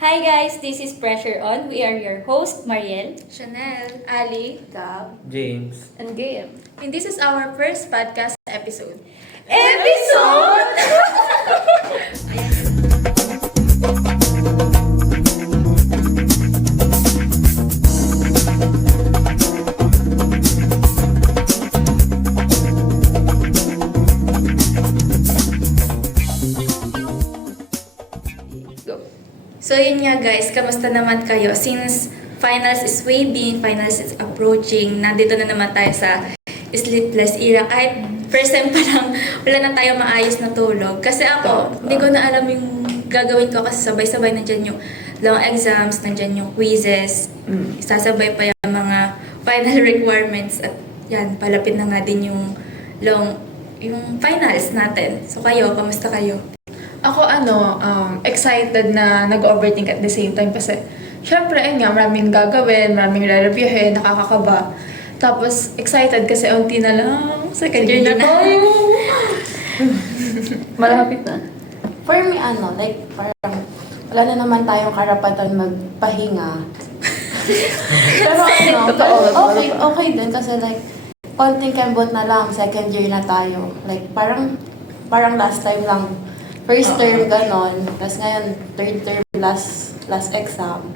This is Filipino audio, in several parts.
Hi guys, this is Pressure On. We are your host, Mariel. Chanel, Ali, Gab. James. And Game. and this is our first podcast episode. Episode! Go. So yun nga guys, kamusta naman kayo? Since finals is waiting, finals is approaching, nandito na naman tayo sa sleepless era. Kahit first time pa lang, wala na tayo maayos na tulog. Kasi ako, hindi ko na alam yung gagawin ko kasi sabay-sabay nandyan yung long exams, nandyan yung quizzes, sasabay pa yung mga final requirements at yan, palapit na nga din yung yung finals natin. So kayo, kamusta kayo? Ako excited na nag-overthink at the same time kasi syempre, ayun nga, maraming gagawin, maraming re-reviewin, nakakakaba. Tapos, excited kasi unti na lang, second year na tayo. Malapit na. For me, parang wala na naman tayong karapatan magpahinga. Pero okay din kasi konting kembot na lang, second year na tayo. Parang last time lang, first term ganon, tapos ngayon, third term, last exam.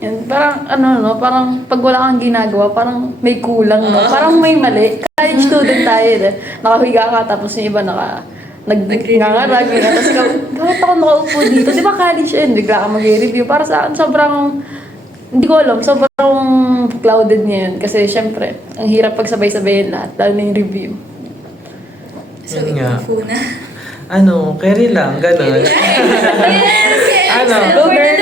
Yan, parang pag wala kang ginagawa, parang may kulang, no? Parang may mali. College student tayo, nakahiga ka, tapos yung iba nag-ngangarag, tapos ikaw, bakit ako nakaupo dito? Di ba college yun? Bigla ka mag-review. Para sa akin, sobrang, hindi ko alam, sobrang clouded niya yun. Kasi syempre, ang hirap pagsabay-sabayin lahat, lalo na yung review. So, Yun nga. ikaw na. Carry lang, gano'n. Go girl!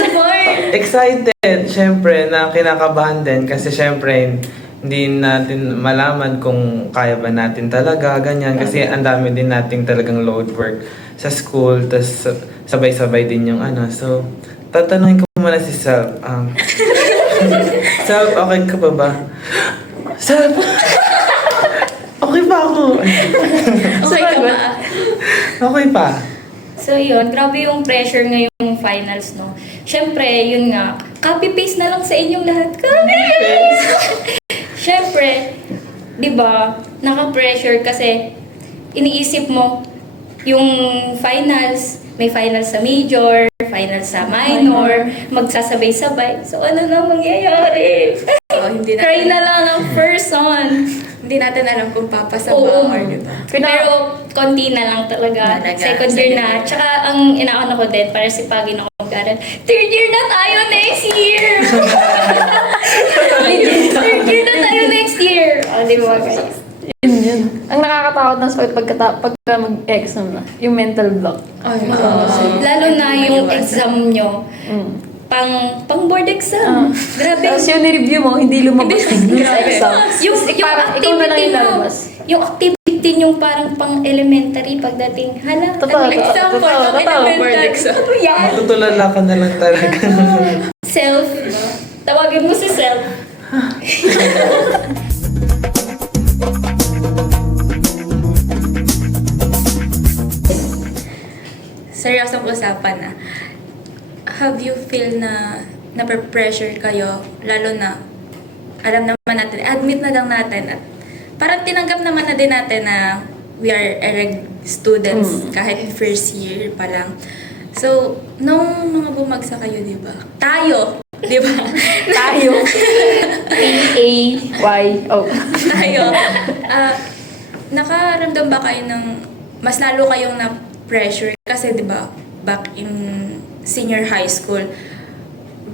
Excited, syempre, na kinakabahan din kasi syempre, hindi natin malaman kung kaya ba natin talaga, ganyan. Kasi ang dami din nating talagang load work sa school, tas sabay-sabay din yung So, tatanungin ko muna si Sal. Sal, okay ka pa ba? Sal! Okay pa ako. Okay ka ba? Okay pa. So yun, grabe yung pressure ngayong finals, no? Siyempre, yun nga, copy-paste na lang sa inyong lahat. Copy-paste! Siyempre, di ba, naka-pressure kasi iniisip mo yung finals, may finals sa major, finals sa minor, magsasabay-sabay. So ano na mangyayari? Hindi na. Try na lang ang person. Hindi natin alam kung papasa Oo. ba or di ba. Pero konti na lang talaga. Talaga. Second year na. Tsaka ang inaano ko din, para si Pagi na ako mag-aral. Third year na tayo next year! Third year na tayo next year! O, di ba guys? Yun. Ang nakakatakot na sa pagka mag-exam na, yung mental block. Lalo na yung exam nyo. Pang board exam. Grabe. Tapos yung ni-review mo, hindi lumabas dun sa exam. Yung Parang ikaw na lang activity yung nyo, lalabas. yung activity nyo parang pang elementary pagdating. Hala, Totoo, ano yung exam totoo, for totoo, elementary? board exam. Ano yan? Tutulala ka na lang talaga. Self. Tawagin mo si Self. Seryosong usapan na. Have you feel na pressure kayo, lalo na alam naman natin, admit na lang natin at parang tinanggap naman na din natin na we are ERG students kahit first year pa lang. So, nung mga bumagsak kayo, di ba? Tayo! Di ba? Tayo. A-Y-O. Tayo. Nakaramdam ba kayo ng mas lalo kayong na pressure? Kasi di ba, back in senior high school,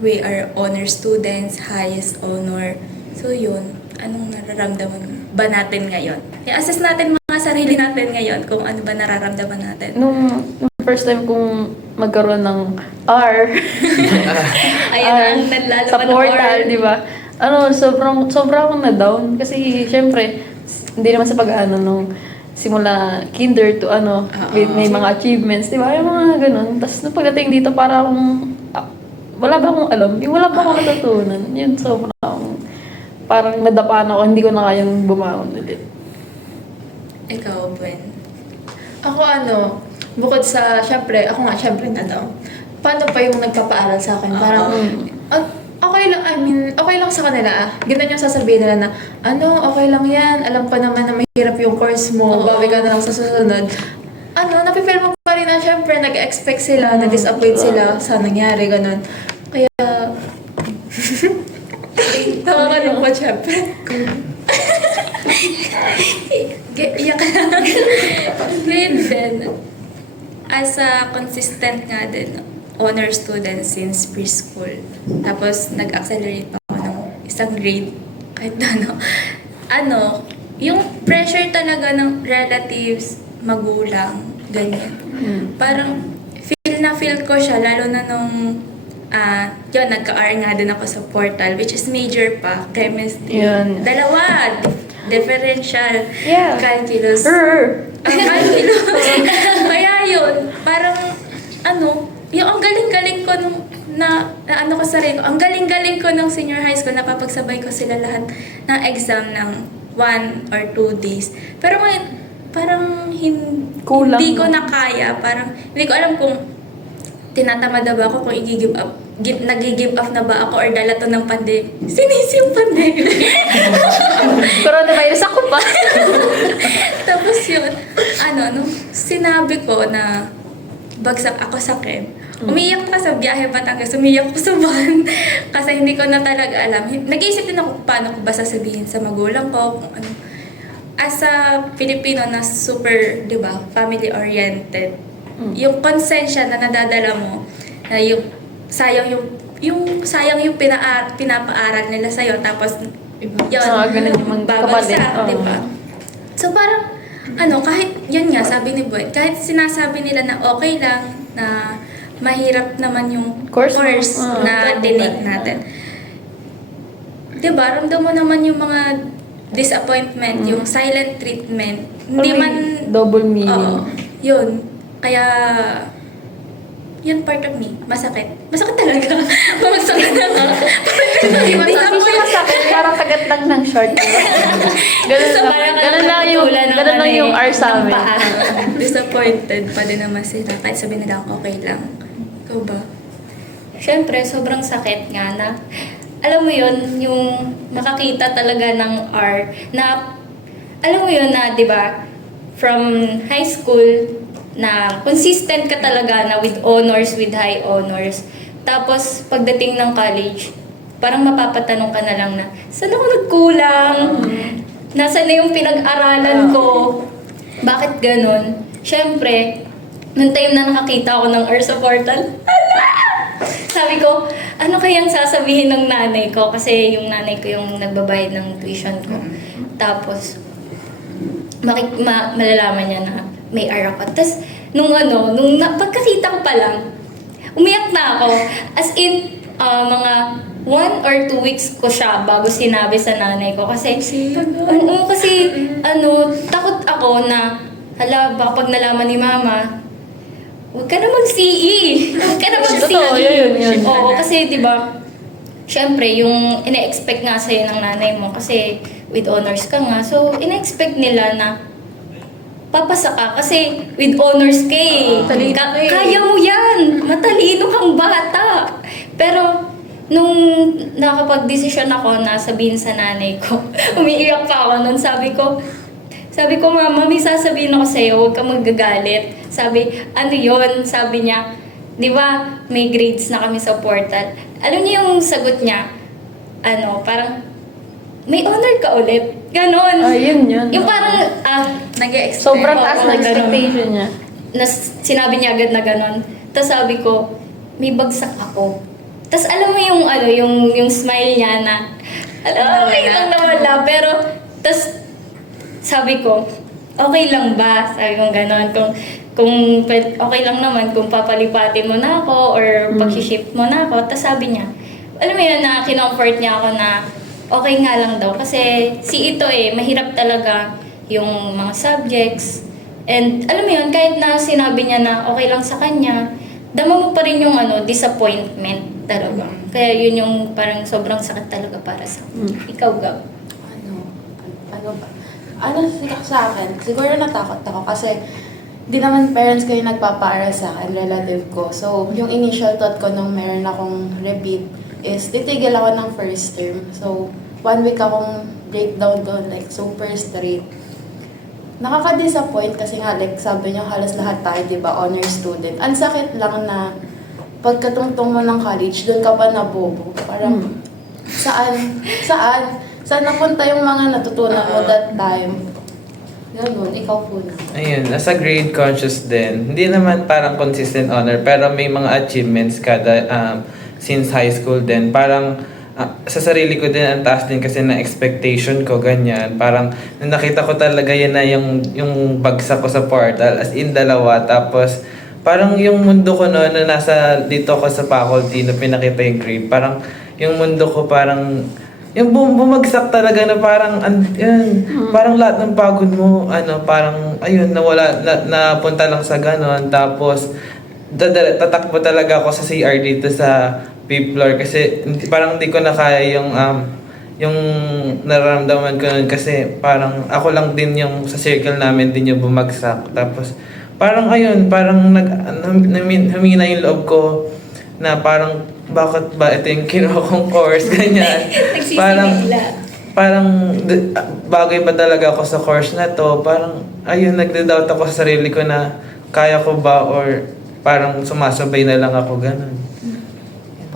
we are honor students, highest honor. So yun, anong nararamdaman ba natin ngayon? I-assess natin mga sarili natin ngayon kung ano ba nararamdaman natin. Nung first time kong magkaroon ng R, Ayan ang nalalaman sa portal, di ba? Sobrang akong na-down. Kasi, syempre, hindi naman sa pag-ano nung simula kinder to may mga achievements, di ba? Yung mga ganun. Tapos, nung pagdating dito, wala ba akong alam? Yung wala ba akong natutunan? Yun, parang nadapa na ako, hindi ko na kayang bumangon ulit. Ikaw, Gwen. Ako bukod sa, syempre, ako nga syempre na daw. paano pa yung nagpapaaral sa akin? Parang, okay lang, I mean, okay lang sa kanila Ganun yung sasabihin nila na, okay lang yan, alam pa naman na mahirap yung course mo, bawi ka na lang sa susunod. Napipil mo pa rin na syempre, nag-expect sila, na-disappoint sila sa nangyari, ganun. Kaya, nakakalungkot syempre. Iyak ka na. Ngayon din, as a consistent nga din, honor student since preschool. Tapos, nag-accelerate pa ako ng isang grade. Kahit yung pressure talaga ng relatives, magulang, ganyan. Parang, feel ko siya, lalo na nung, nagka-R nga din ako sa portal, which is major pa, chemistry. Yun. Dalawa, differential, Yeah. calculus. Calculus. Kaya yun, parang, yung ang galing-galing ko nung, ko sarili ko, ang galing-galing ko nung senior high school, napapagsabay ko sila lahat ng exam ng 1 or 2 days. Pero ngayon, parang Kulang. hindi ko na kaya, parang hindi ko alam kung tinatamad na ba ako, kung i-give up, nag-give up na ba ako or dala to ng pandemic. Sinisi yung pandemic. Coronavirus ako pa. Tapos yun, nung sinabi ko na bagsak ako sa chem, umiyak pa sa biyahe Batangas, umiyak ko sa van. Kasi hindi ko na talaga alam. Nag-iisip din ako paano ko ba sasabihin sa magulang ko, kung ano. As a Filipino na super, di ba, family-oriented, yung konsensya na nadadala mo, na yung sayang yung pinapaaral nila sa'yo, tapos yun, Ganun yung babagsak, kapalit. di ba? So parang, kahit, yun nga, sabi ni Boy, kahit sinasabi nila na okay lang, na mahirap naman yung Course na tinake natin. Di ba, ramdam mo naman yung mga disappointment, yung silent treatment. Hindi man... Double meaning. Oo, yun. Kaya, yun part of me. Masakit. Masakit talaga. Masakit na nga. Hindi masakit. Parang kagat lang ng short. Ganun lang yung R sa amin. Disappointed pa din naman sila. Kahit sabihin nila okay lang. Ikaw ba? Siyempre, sobrang sakit nga na, alam mo yun, yung nakakita talaga ng R, na, alam mo yun na, di ba, from high school, na consistent ka talaga na with honors, with high honors. Tapos, pagdating ng college, parang mapapatanong ka na lang na, saan ako nagkulang? Nasaan na yung pinag-aralan ko? Bakit ganun? Siyempre, nung time na nakakita ako ng R sa portal, sabi ko, ano kayang sasabihin ng nanay ko? Kasi yung nanay ko yung nagbabayad ng tuition ko. Tapos, malalaman niya na may R ako. Tapos, pagkakita ko pa lang, umiyak na ako. As in, mga 1 or 2 weeks ko siya bago sinabi sa nanay ko. Kasi, takot ako na, baka pag nalaman ni mama, huwag ka na mag-CE. Huwag ka na mag-CE. Totoo, yun. Oo, kasi di ba, syempre, yung ina-expect nga sa'yo ng nanay mo, kasi with honors ka nga, so ina-expect nila na papasa ka kasi with honors ka eh. Kaya mo yan! Matalino kang bata! Pero, nung nakapag-desisyon ako na sabihin sa nanay ko, umiiyak pa ako nun, sabi ko, mama, may sasabihin ako sa'yo, huwag kang magagalit. Sabi, ano yun? Sabi niya, di ba, may grades na kami sa portal. Alam niyo yung sagot niya, parang, may honor ka ulit. Ganon. Yun. Yung parang, Nag-expect. Sobrang taas na Oo, expectation niya. Sinabi niya agad na ganon. Tapos sabi ko, may bagsak ako. Tapos alam mo yung smile niya na, okay lang nawala. Pero, tapos, sabi ko, okay lang ba? Sabi ko gano'n. Kung okay lang naman, kung papalipatin mo na ako or pag-shift mo na ako. Tapos sabi niya, alam mo yun na kinomfort niya ako na okay nga lang daw. Kasi ito mahirap talaga yung mga subjects. And alam mo yun, kahit na sinabi niya na okay lang sa kanya, dama mo pa rin yung disappointment talaga. Kaya yun yung parang sobrang sakit talaga para sa ikaw, Gab. Ano ba? Sa akin, siguro natakot ako kasi di naman parents ko yung nagpapaaral sa akin, relative ko. So, yung initial thought ko nung meron akong repeat is titigil ako ng first term. So, 1 week akong breakdown doon, like super straight. Nakaka-disappoint kasi nga, like sabi niyo, halos lahat tayo, di ba, honor student. Ang sakit lang na pagkatungtong mo ng college, doon ka pa nabobo. Parang, saan napunta yung mga natutunan mo that time? Ganun, ikaw po na. Ayun, nasa grade conscious din. Hindi naman parang consistent honor, pero may mga achievements kada since high school din. Parang sa sarili ko din ang taas din kasi na expectation ko, ganyan. Parang nung nakita ko talaga yan na yung bagsak ko sa portal, as in dalawa. Tapos parang yung mundo ko noon na nasa dito ko sa faculty na pinakita yung grade, parang yung mundo ko parang yung bumagsak talaga na parang yun, parang lahat ng pagod mo parang ayun nawala napunta lang sa ganon. Tapos tatakbo talaga ako sa CR dito sa 5th floor kasi parang hindi ko na kaya yung nararamdaman ko nun kasi parang ako lang din yung sa circle namin din yung bumagsak. Tapos parang ayun, parang humina yung loob ko na parang bakit ba ito yung kinuha kong course, ganyan. parang bagay ba talaga ako sa course na to? Parang ayun, nagda-doubt ako sa sarili ko na kaya ko ba or parang sumasabay na lang ako, ganun.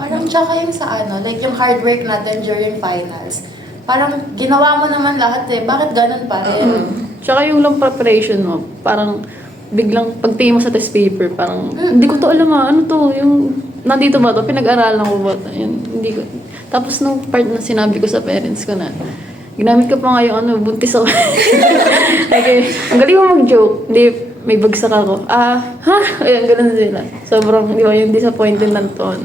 Parang tsaka yung sa like yung hard work natin during finals. Parang ginawa mo naman lahat bakit ganun pa rin? Tsaka yung long preparation mo, parang biglang pagtingin mo sa test paper, parang hindi ko to alam ano to, yung nandito ba to, pinag-aralan ko ba to, yun, hindi ko. Tapos nung part na sinabi ko sa parents ko na, ginamit ko pa nga yung buntis ako. Okay, ang galing mo mag-joke, hindi, may bagsak ako. Ayun, ganun sila. Sobrang, di ba, yung disappointed lang to,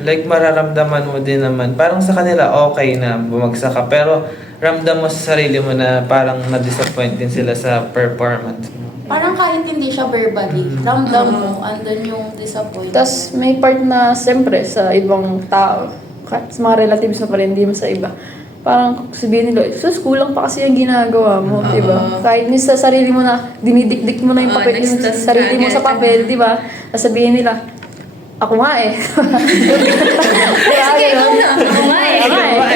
Like mararamdaman mo din naman, parang sa kanila okay na bumagsak ka, pero ramdam mo sa sarili mo na parang na-disappoint din sila sa performance mo. Parang kahit hindi siya verbally, ramdam mo, andun yung disappointment. Tapos may part na siyempre sa ibang tao, sa mga relatives mo pa rin, hindi mo sa iba. Parang sabihin nila, sus, kulang pa kasi yung ginagawa mo, di ba? Kahit sa sarili mo na, dinidikdik mo na yung papel, yung sarili mo sa papel, di ba? Sabihin nila, ako nga eh. Sige, ikaw na. Ako nga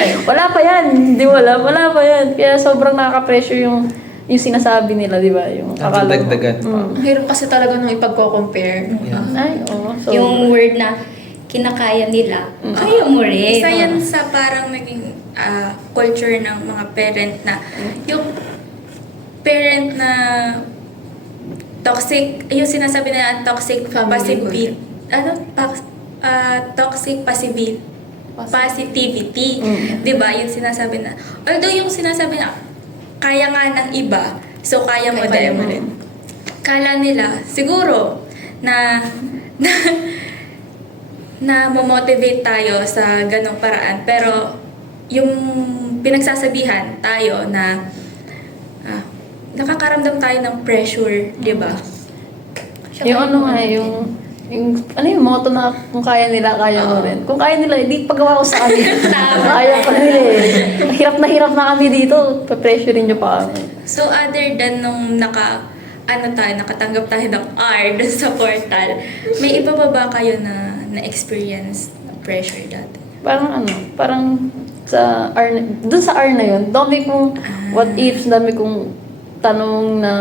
eh. Wala pa yan. Hindi wala pa yan. Kaya sobrang nakaka-pressure yung sinasabi nila, di ba? Yung akala mo. Dagdagan pa. Ang hirap kasi talaga nung ipagko-compare. Ay, oo. So, Yung word na kinakaya nila, kaya mo rin. Isa yan sa parang naging culture ng mga parent na yung parent na toxic, yung sinasabi na toxic positivity, toxic positivity. Diba? Yung sinasabi na, although yung sinasabi na, kaya nga ng iba, so kaya mo din. Kala nila, siguro, na motivate tayo sa ganong paraan. Pero, yung pinagsasabihan tayo na nakakaramdam tayo ng pressure, di ba? yung ano yung motto na kung kaya nila, kaya mo rin. Kung kaya nila, hindi pagawa ko sa amin. Kaya pa nila eh. Hirap na kami dito, pa-pressurein nyo pa kami. So, other than nung nakatanggap tayo ng R dun sa portal, may iba ba kayo na-experience na pressure dati? Parang sa R, dun sa R na yun, dami kong what ifs, dami kong tanong na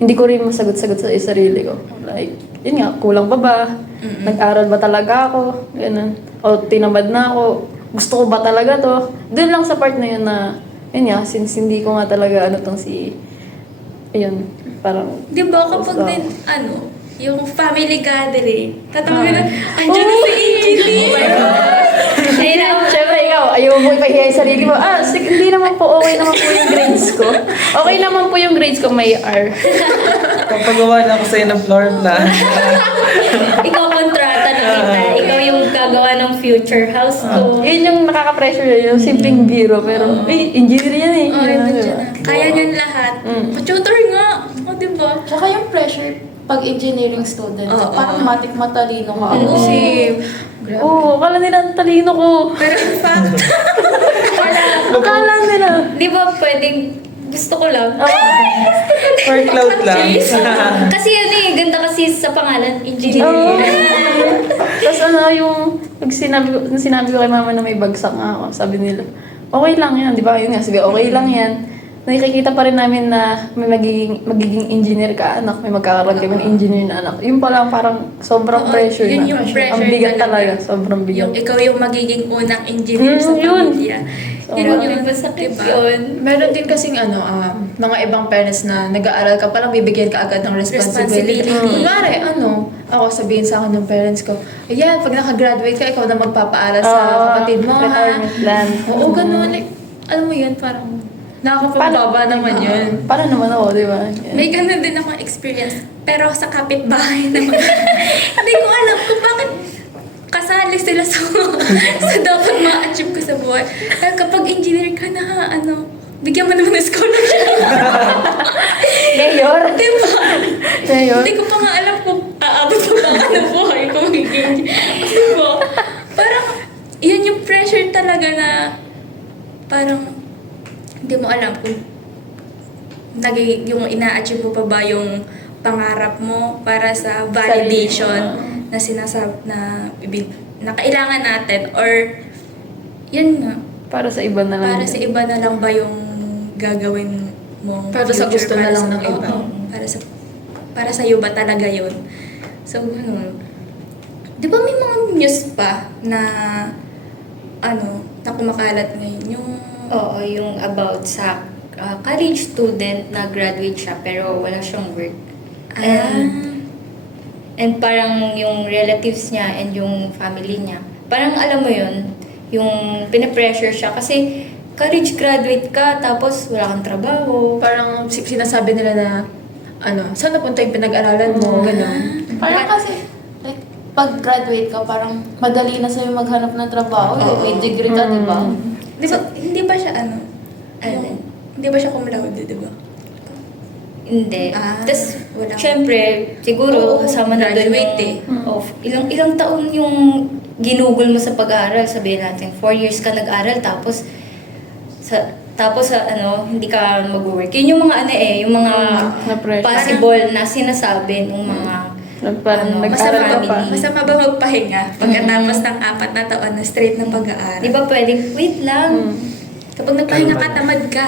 hindi ko rin masagot-sagot sa sarili ko. Like, yun nga, kulang ba? Nag-aral ba talaga ako? Ganun. O tinamad na ako. Gusto ko ba talaga to? Doon lang sa part na yun na, yun nga, since hindi ko nga talaga ayun, parang... Di ba kapag yung family gathering, tatawagin na, andyan na si Angeli! Siyempre ikaw, ayaw mo ipahiya yung sarili mo. Hindi naman po, okay naman po yung grades ko. Okay naman po yung grades ko, may R. Papagawa na ako sa'yo ng floor plan. Ikaw kontrata na kita. Ikaw yung gagawa ng future house ko. Yun yung nakaka-pressure yung simpleng biro. Pero, engineer yan eh. Kaya niyan lahat. Pa-tutor nga! O, di ba? Tsaka yung pressure pag engineering student, parang matalino ka. Oo, akala nila talino ko. Pero in fact, Akala nila. Di ba pwedeng Gusto ko lang. For cloud lang. Kasi ano eh, ganda kasi sa pangalan, engineer. Oo. Tapos ano, yung nung sinabi ko kay mama na may bagsak nga ako, sabi nila, okay lang yan, di ba? Yun nga, sabi, okay lang yan. Nakikita pa rin namin na may magiging engineer ka anak, may magkakaroon kami ng engineer na anak. Yun pa lang parang sobrang Oo, pressure yun na. yung pressure Ang bigat talaga. talaga, sobrang bigat. Yung ikaw yung magiging unang engineer sa Yun. pamilya. So, Yun Yun yung masakit diba? yun. Meron din kasing mga ibang parents na nag-aaral ka palang bibigyan ka agad ng responsibility. Responsibility. Kunwari, ako sabihin sa akin ng parents ko, ayan, pag nakagraduate ka, ikaw na magpapaaral sa kapatid mo, ha? retirement plan. Oo, ganun. Like, alam mo yun, parang nakakapagbaba naman yun. Para naman ako, di ba? May ganun din akong experience. Pero sa kapitbahay naman. Hindi ko alam kung bakit kasali sila sa dapat ma-achieve ko sa buhay. Kaya kapag engineer ka na, bigyan mo naman ng scholarship. Mayor? Diba? Mayor? Hindi ko pa nga alam kung aabot pa ba ako ng buhay kung magiging. Diba? Parang, yun yung pressure talaga na parang hindi mo alam kung yung ina-achieve mo pa ba yung pangarap mo para sa validation na na kailangan natin or yun nga, Para sa iba na lang. para sa iba na lang ba yung gagawin mo Para sa gusto na lang ng oo, iba. para sa iyo ba talaga yun? So, ganun. Di ba may mga news pa na na kumakalat ngayon yung Oo, yung about sa college student na graduate siya pero wala siyang work. And parang yung relatives niya and yung family niya, parang alam mo yun, yung pinapressure siya kasi college graduate ka tapos wala kang trabaho. Parang sinasabi nila na, saan napunta yung pinag-aralan mo, ganun. Parang kasi, like, pag graduate ka, parang madali na sa'yo maghanap ng trabaho. May degree ka, di ba? Hindi ba siya hindi ba siya cum laude, di ba? Hindi. Ah, Tapos, wala. syempre, siguro, Oo, kasama na doon graduate yung, ilang taon yung ginugol mo sa pag-aaral. Sabihin natin, 4 years ka nag-aral, tapos, hindi ka mag-work. Yun yung mga yung mga Na-pressure. possible na sinasabi ng mga, Parang nag-aral ka pa. Masama ba magpahinga pagkatapos ng 4 na taon na straight na pag-aaral? di ba pwedeng, wait lang. Kapag nagpahinga ka, tamad ka.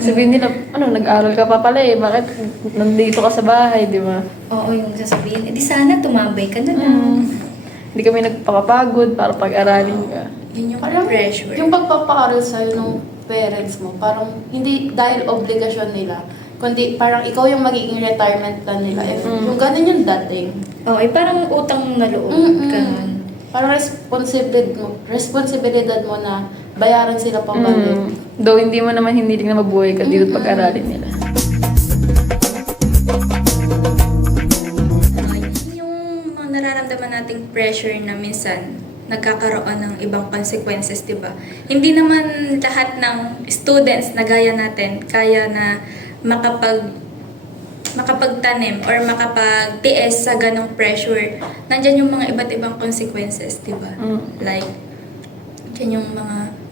Sabihin nila, nag-aral ka pa pala eh, bakit nandito ka sa bahay, di ba? Oo, yung sasabihin, di sana tumambay ka na lang. Hindi kami nagpakapagod para pag-aralin ka. Yun yung Parang pressure. yung pagpapaaral sa'yo ng parents mo, parang hindi dahil obligasyon nila, kundi parang ikaw yung magiging retirement plan nila. If yung ganun yung dating. Oo, parang utang na loob. Ganun. Parang responsibilidad mo na bayaran sila pabalik. Though hindi mo naman hiniling na mabuhay ka dito pag-aralin nila. Yung mga nararamdaman nating pressure na minsan nagkakaroon ng ibang consequences, di ba? Hindi naman lahat ng students na gaya natin kaya na makapagtanim or makapagtiis sa ganong pressure. Nandyan yung mga iba't ibang consequences, di ba? Like, dyan yung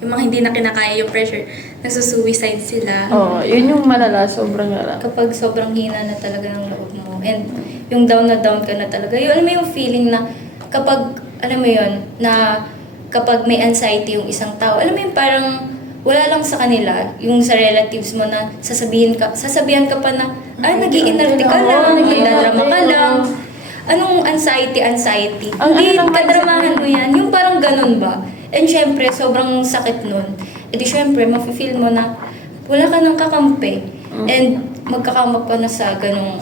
mga hindi na kinakaya yung pressure, nagsusuicide sila. Yun yung malala, sobrang lala. Kapag sobrang hina na talaga ng loob mo and yung down na down ka na talaga, alam mo yung feeling na kapag, alam mo yun, na kapag may anxiety yung isang tao, alam mo yung parang wala lang sa kanila, yung sa relatives mo na sasabihan ka pa na, nag-iinarte ka lang, nag-iindrama ka lang. Anong anxiety? Hindi, kadramahan mo yan. Yung parang ganun ba? And syempre, sobrang sakit nun. E di syempre, mafe-feel mo na wala ka nang kakampi. And magkakamap ka na sa ganung,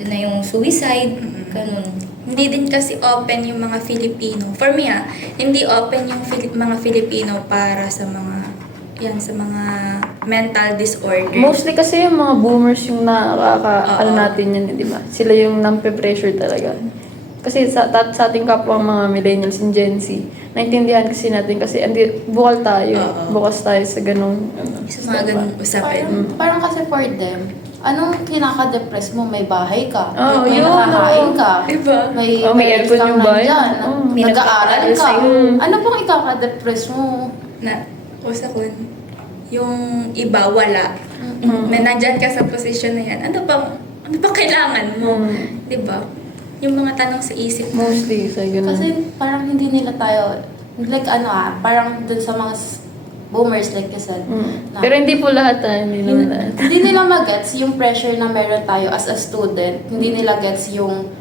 yun na yung suicide, ganun. Hindi din kasi open yung mga Filipino. For me, hindi open yung mga Filipino para sa mga mental disorder. Mostly kasi yung mga boomers yung natin yan, di ba? Sila yung nampe-pressure talaga. Kasi sa ating kapwa mga millennials and Gen Z, naintindihan kasi natin kasi bukal tayo. Bukas tayo sa ganung Sa mga ganung usapin. Parang kasi for them, anong kinaka-depress mo? May bahay ka, may yun, nakakain ka, Diba? may aircon parents kang yung bahay. nandyan, May nag-aaral nagpapaaral ka. sa'yo. Ano pong ikaka-depress mo? Na, usakon. yung iba wala. Na nandyan ka sa posisyon na yan, ano pang kailangan mo? Di ba? Yung mga tanong sa isip mo. Mostly sa ganun. Kasi parang hindi nila tayo, like parang dun sa mga boomers like you said. Na, Pero hindi po lahat hindi naman lahat. hindi nila magets yung pressure na meron tayo as a student. Hindi nila gets yung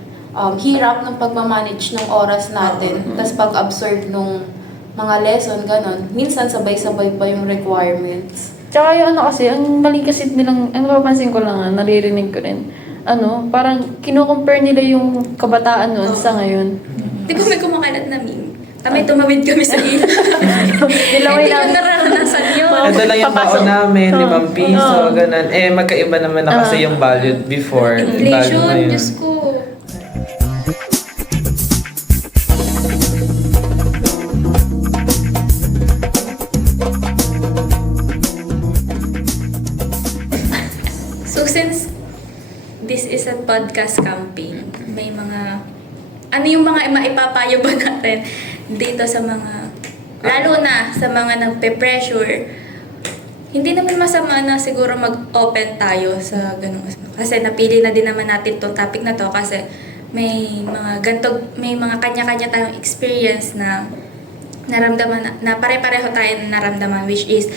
hirap ng pagmamanage ng oras natin. Tapos pag-absorb ng mga lesson, ganon. Minsan sabay-sabay pa yung requirements. Tsaka yung kasi, ang mali kasi nilang, ang napapansin ko lang, naririnig ko rin, parang kinukompare nila yung kabataan noon sa ngayon. Di ba may kumakalat na meme? Tamay tumawid kami sa ilaw. Nilaway Hindi ko namin. nararanasan yun. Ito lang yung baon namin, 5 piso, ganun. Magkaiba naman na kasi yung value before. yung value Inflation, ngayon. Diyos ko. So since this is a podcast campaign, may mga, ano yung mga maipapayo ba natin dito sa mga, lalo na sa mga nagpe-pressure, hindi naman masama na siguro mag-open tayo sa ganung kasi napili na din naman natin tong topic na to kasi may mga kanya-kanya tayong experience na naramdaman na pare-pareho tayo na naramdaman, which is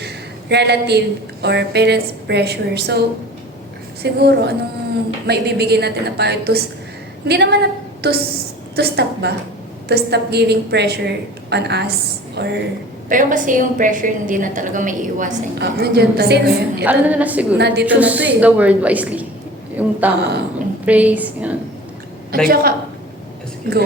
relative or parents pressure. So siguro anong maibibigay natin na payo hindi naman na to stop ba? To stop giving pressure on us or Pero kasi yung pressure hindi na talaga may iiwasan. Nandiyan talaga since yun. ito, Ano na siguro? nandito na Choose to eh. the word wisely. Yung tama. Yung praise, yun. At Like- saka, Go.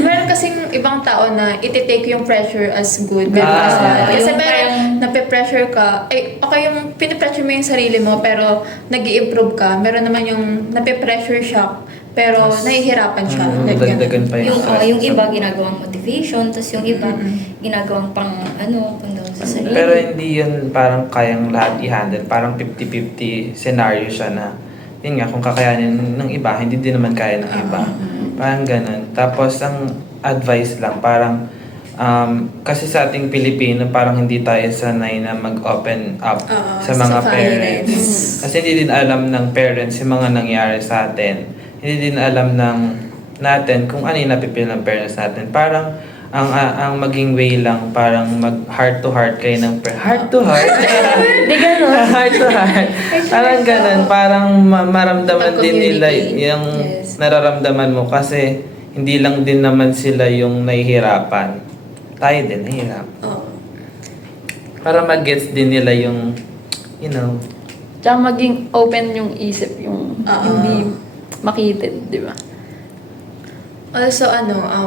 meron kasing ibang tao na iti-take yung pressure as good. Pero Ah. kasi Yung meron parang- nape-pressure ka, okay yung pinipressure mo yung sarili mo pero nag improve ka. Meron naman yung nape-pressure shock pero nahihirapan siya. Like, Dagdagan ganun. pa yung Yung iba ginagawang motivation, tapos yung iba ginagawang pang down sa sarili. Pero hindi yun parang kayang lahat i-handle. Parang 50-50 scenario siya na, yun nga, kung kakayanin ng iba, hindi din naman kaya ng iba. Parang ganun. Tapos, ang advice lang, parang, kasi sa ating Pilipino, parang hindi tayo sanay na mag-open up sa mga sa parents. parents. Kasi hindi din alam ng parents yung mga nangyari sa atin. Hindi din alam ng natin kung ano yung napipil ng parents natin. Parang, ang maging way lang, parang mag heart to heart kayo ng heart to heart? Hindi ganun. Heart to heart. Parang ganun, parang maramdaman din nila yung Yes. nararamdaman mo kasi hindi lang din naman sila yung nahihirapan. Tayo din nahihirap. Oo. Para mag-gets din nila yung, Tsaka maging open yung isip, yung hindi makitid, di ba? Also,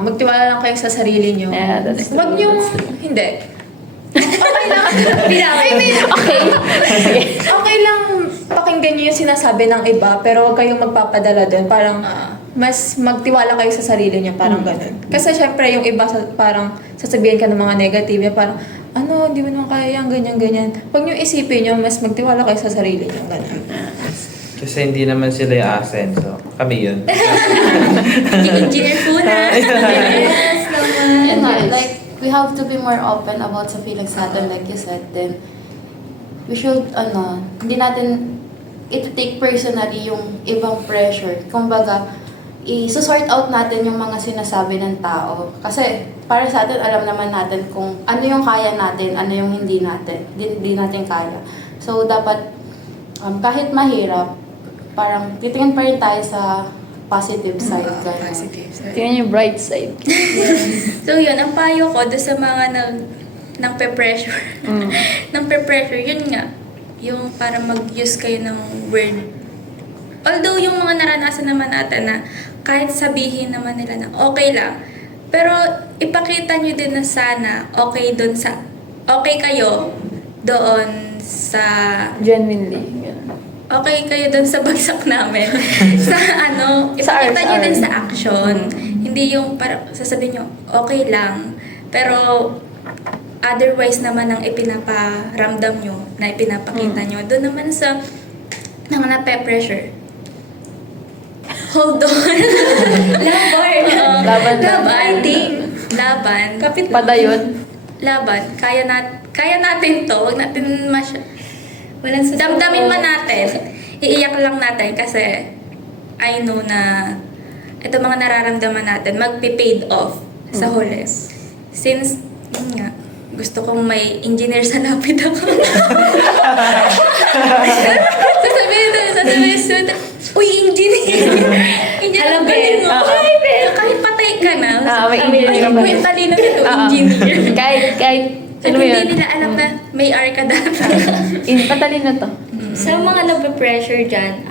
magtiwala lang kayo sa sarili nyo. Yeah, that's true, Wag niyong, that's true. hindi. Okay lang. I mean, okay lang pakinggan niyo yung sinasabi ng iba, pero huwag kayong magpapadala doon. Parang, mas magtiwala kayo sa sarili niyo, parang ganun. Kasi syempre, yung iba, parang sasabihin ka ng mga negative, parang, di mo naman kaya yan, ganyan. Huwag niyo isipin niyo, mas magtiwala kayo sa sarili niyo, ganun. kasi hindi naman sila yung asenso. Kami yun. Engineer po na. Yes, naman. Yun nga, like, we have to be more open about sa feelings natin, like you said, then, we should, hindi natin iti-take personally yung ibang pressure. Kumbaga, i-sort out natin yung mga sinasabi ng tao. Kasi, para sa atin, alam naman natin kung ano yung kaya natin, ano yung hindi natin kaya. So, dapat, kahit mahirap, parang titingin pa rin tayo sa positive side. ganun. Positive. Tingnan yung bright side. So yun, ang payo ko doon sa mga nang pe-pressure. Nang pe-pressure, yun nga. Yung para mag-use kayo ng word. Although yung mga naranasan naman natin na kahit sabihin naman nila na okay lang. Pero ipakita nyo din na sana okay kayo doon sa Genuinely. Ganun. okay kayo dun sa bagsak namin. Sa Ipakita nyo RSR. din sa action. Hindi yung sasabihin nyo, okay lang. Pero, otherwise naman ang ipinaparamdam nyo, na ipinapakita nyo, doon naman sa mga nape-pressure. Hold on. Laban. Laban. Kapit Padayon. laban. Kaya natin to. Wag natin Walang susuko. Damdamin man natin. Iiyak lang natin kasi I know na ito mga nararamdaman natin magpi-paid off sa huli. Since, yun nga, gusto kong may engineer sa lapid ako. sasabihin student, uy, engineer! Alam, galing mo. Bel. Ay, Bel, kahit patay ka na. May engineer ka ba? Uy, ang talino nito, engineer. Kahit, At ano hindi yun? nila alam na may R ka dati. Patalino to. Sa mga nape-pressure dyan,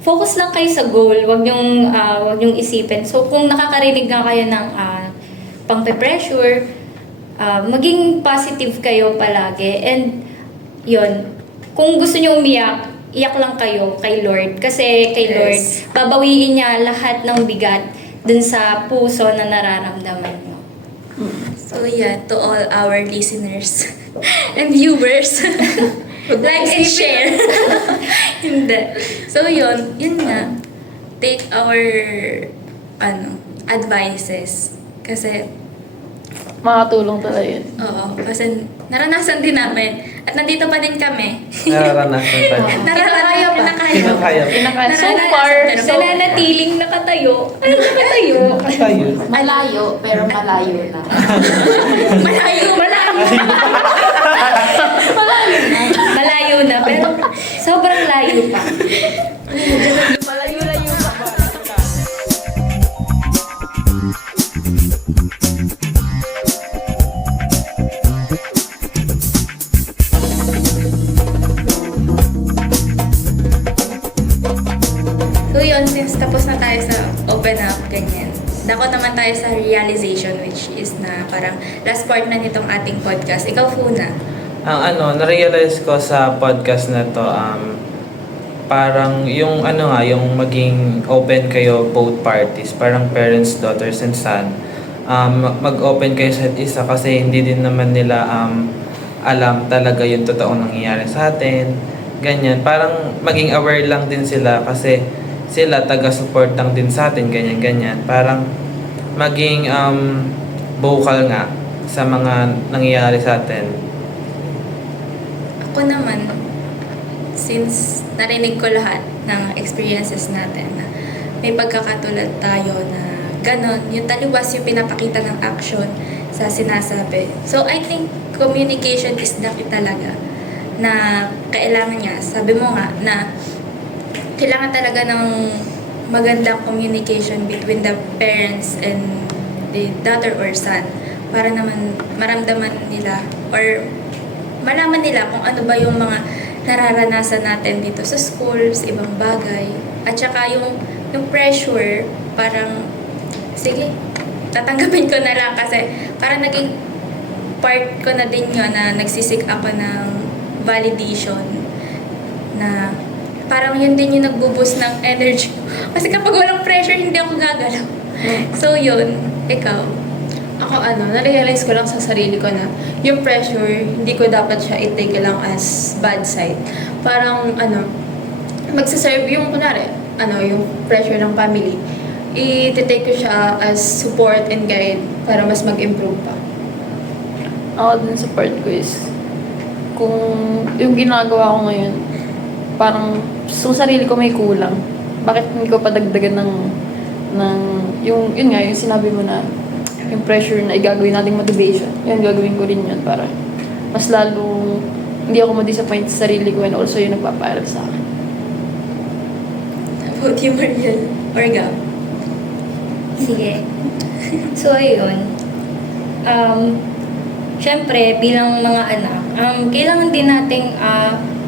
focus lang kayo sa goal. Wag niyong isipin. So, kung nakakarinig nga kayo ng pang-pressure, maging positive kayo palagi. And, yun, kung gusto niyo umiyak, iyak lang kayo kay Lord. Kasi kay Lord, babawiin niya lahat ng bigat dun sa puso na nararamdaman mo. So yeah, to all our listeners and viewers, like and share. Hindi. So yun nga, take our advices. Kasi, Makatulong talaga yun. oo, kasi naranasan din namin. At nandito pa din kami. Nararanasan pa. Naranasan pa. Sino kaya? So far, Nananatiling nakatayo. Ay, nakatayo. Tayo. Malayo, pero malayo na. Malayo. Malayo na, pero sobrang layo pa. So yun, since tapos na tayo sa open up, ganyan, dako naman tayo sa realization, which is na parang last part na nitong ating podcast. Ikaw, Funa. Ang na-realize ko sa podcast na to, parang yung yung maging open kayo both parties, parang parents, daughters, and son. Mag-open kayo sa isa kasi hindi din naman nila alam talaga yung totoong nangyayari sa atin. Ganyan, parang maging aware lang din sila kasi sila taga-support lang din sa atin, ganyan. Parang maging vocal nga sa mga nangyayari sa atin. Ako naman, since narinig ko lahat ng experiences natin, na may pagkakatulad tayo na ganon, yung taliwas yung pinapakita ng action sa sinasabi. So, I think communication is the key talaga na kailangan niya. Sabi mo nga na kailangan talaga ng magandang communication between the parents and the daughter or son para naman maramdaman nila or malaman nila kung ano ba yung mga nararanasan natin dito sa school, sa ibang bagay. At saka yung pressure, parang, sige, tatanggapin ko na lang kasi parang naging part ko na din yun na nagsisik ako ng validation na parang yun din yung nagbo-boost ng energy. Kasi kapag walang pressure, hindi ako gagalaw. So yun, ikaw. Ako na-realize ko lang sa sarili ko na yung pressure, hindi ko dapat siya i-take lang as bad side. Parang magsaserve yung yung pressure ng family. I-take ko siya as support and guide para mas mag-improve pa. Ako din support ko is kung yung ginagawa ko ngayon, parang sa sarili ko may kulang. Bakit hindi ko padagdagan ng yun nga, yung sinabi mo na yung pressure na igagawin nating motivation. Yan, gagawin ko rin yun para mas lalong hindi ako ma-disappoint sa sarili ko and also yung nagpapaaral sa akin. About you, Mariel. Or Gab. Sige. So, ayun. Syempre, bilang mga anak, kailangan din nating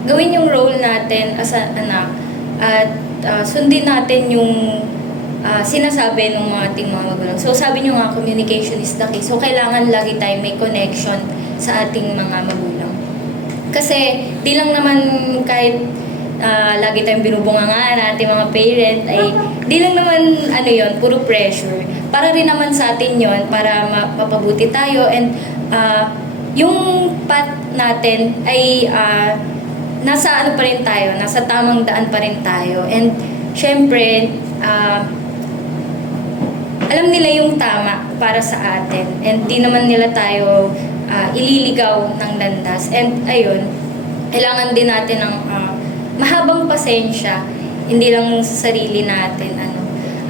gawin yung role natin as an anak at sundin natin yung sinasabi ng mga ating mga magulang. So, sabi nyo nga, communication is the key. So, kailangan lagi tayo may connection sa ating mga magulang. Kasi, di lang naman kahit lagi tayong binubungangaan natin mga parent, ay di lang naman puro pressure. Para rin naman sa atin yon para mapabuti tayo and yung path natin ay nasa pa rin tayo, nasa tamang daan pa rin tayo. And syempre, alam nila yung tama para sa atin and di naman nila tayo ililigaw ng landas. And ayun, kailangan din natin ng mahabang pasensya, hindi lang sa sarili natin.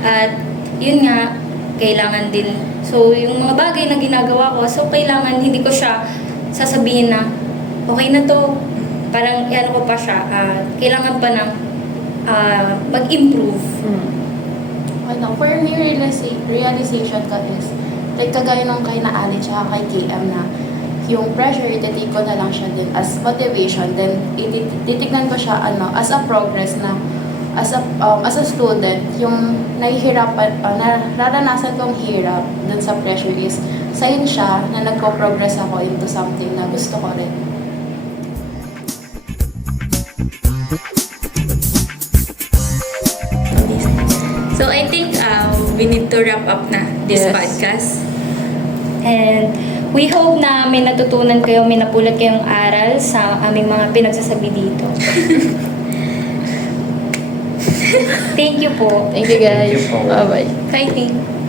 At yun nga, kailangan din. So, yung mga bagay na ginagawa ko, so kailangan hindi ko siya sasabihin na, okay na to. Parang ano ko pa siya, kailangan pa ng mag-improve. Ano, for me, realization ko is, like, kagaya nung kay na Ali tsaka kay KM na, yung pressure, ititig ko na lang siya din as motivation, then titignan ko siya as a progress na as a student, yung nahihirapan, naranasan kong hirap dun sa pressure is sign siya na nagpo-progress ako into something na gusto ko rin. So I think we need to wrap up na this Yes. podcast. And we hope na may natutunan kayo, may napulot kayong aral sa aming mga pinagsasabi dito. Thank you po. Thank you guys. Thank you po. Bye-bye. Fighting!